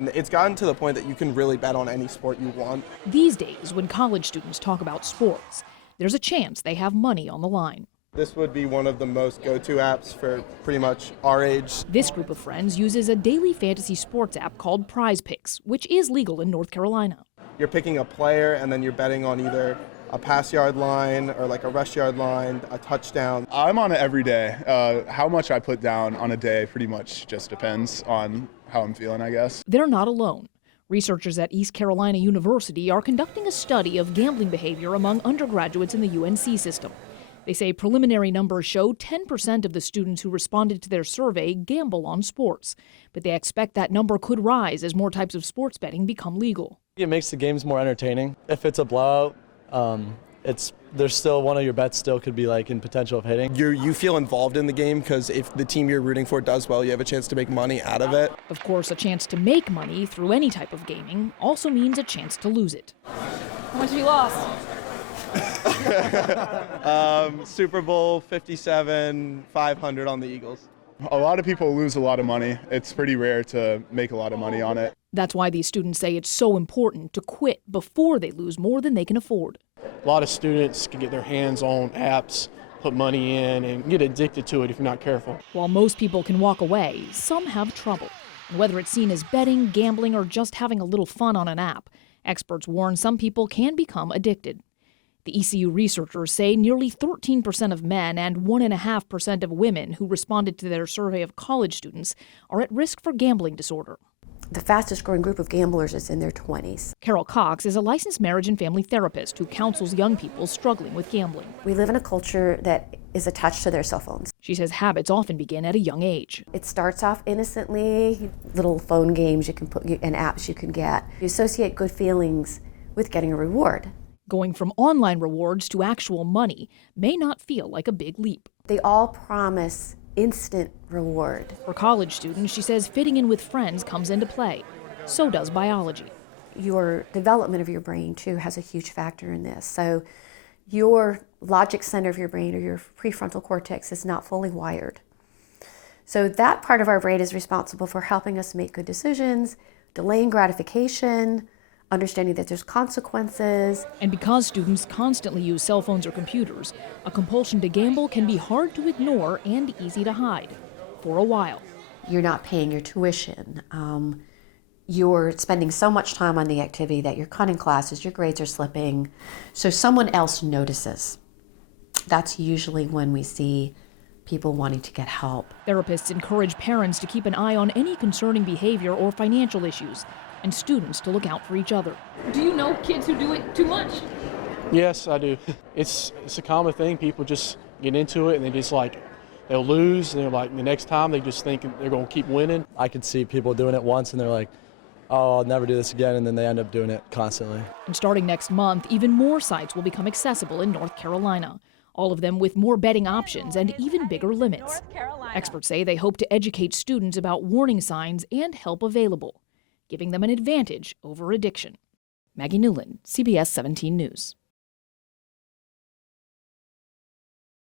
It's gotten to the point that you can really bet on any sport you want. These days, when college students talk about sports, there's a chance they have money on the line. This would be one of the most go-to apps for pretty much our age. This group of friends uses a daily fantasy sports app called Prize Picks, which is legal in North Carolina. You're picking a player and then you're betting on either a pass yard line or like a rush yard line, a touchdown. I'm on it every day. How much I put down on a day pretty much just depends on how I'm feeling, I guess. They're not alone. Researchers at East Carolina University are conducting a study of gambling behavior among undergraduates in the UNC system. They say preliminary numbers show 10% of the students who responded to their survey gamble on sports, but they expect that number could rise as more types of sports betting become legal. It makes the games more entertaining. If it's a blowout, there's still one of your bets still could be like in potential of hitting. You feel involved in the game because if the team you're rooting for does well, you have a chance to make money out of it. Of course, a chance to make money through any type of gaming also means a chance to lose it. How much have you lost? Super Bowl 57, 500 on the Eagles. A lot of people lose a lot of money. It's pretty rare to make a lot of money on it. That's why these students say it's so important to quit before they lose more than they can afford. A lot of students can get their hands on apps, put money in, and get addicted to it if you're not careful. While most people can walk away, some have trouble. And whether it's seen as betting, gambling, or just having a little fun on an app, experts warn some people can become addicted. The ECU researchers say nearly 13% of men and 1.5% of women who responded to their survey of college students are at risk for gambling disorder. The fastest growing group of gamblers is in their 20s. Carol Cox is a licensed marriage and family therapist who counsels young people struggling with gambling. We live in a culture that is attached to their cell phones. She says habits often begin at a young age. It starts off innocently, little phone games you can put and apps you can get. You associate good feelings with getting a reward. Going from online rewards to actual money may not feel like a big leap. They all promise instant reward. For college students, she says fitting in with friends comes into play. So does biology. Your development of your brain, too, has a huge factor in this. So your logic center of your brain, or your prefrontal cortex, is not fully wired. So that part of our brain is responsible for helping us make good decisions, delaying gratification, understanding that there's consequences. And because students constantly use cell phones or computers, a compulsion to gamble can be hard to ignore and easy to hide for a while. You're not paying your tuition. You're spending so much time on the activity that you're cutting classes, your grades are slipping, so someone else notices. That's usually when we see people wanting to get help. Therapists encourage parents to keep an eye on any concerning behavior or financial issues, and students to look out for each other. Do you know kids who do it too much? Yes, I do. It's a common thing. People just get into it and they just they'll lose, and they're like, the next time they just think they're going to keep winning. I could see people doing it once and they're like, oh, I'll never do this again, and then they end up doing it constantly. And starting next month, even more sites will become accessible in North Carolina, all of them with more betting options and even bigger limits. Experts say they hope to educate students about warning signs and help available, giving them an advantage over addiction. Maggie Newland, CBS 17 News.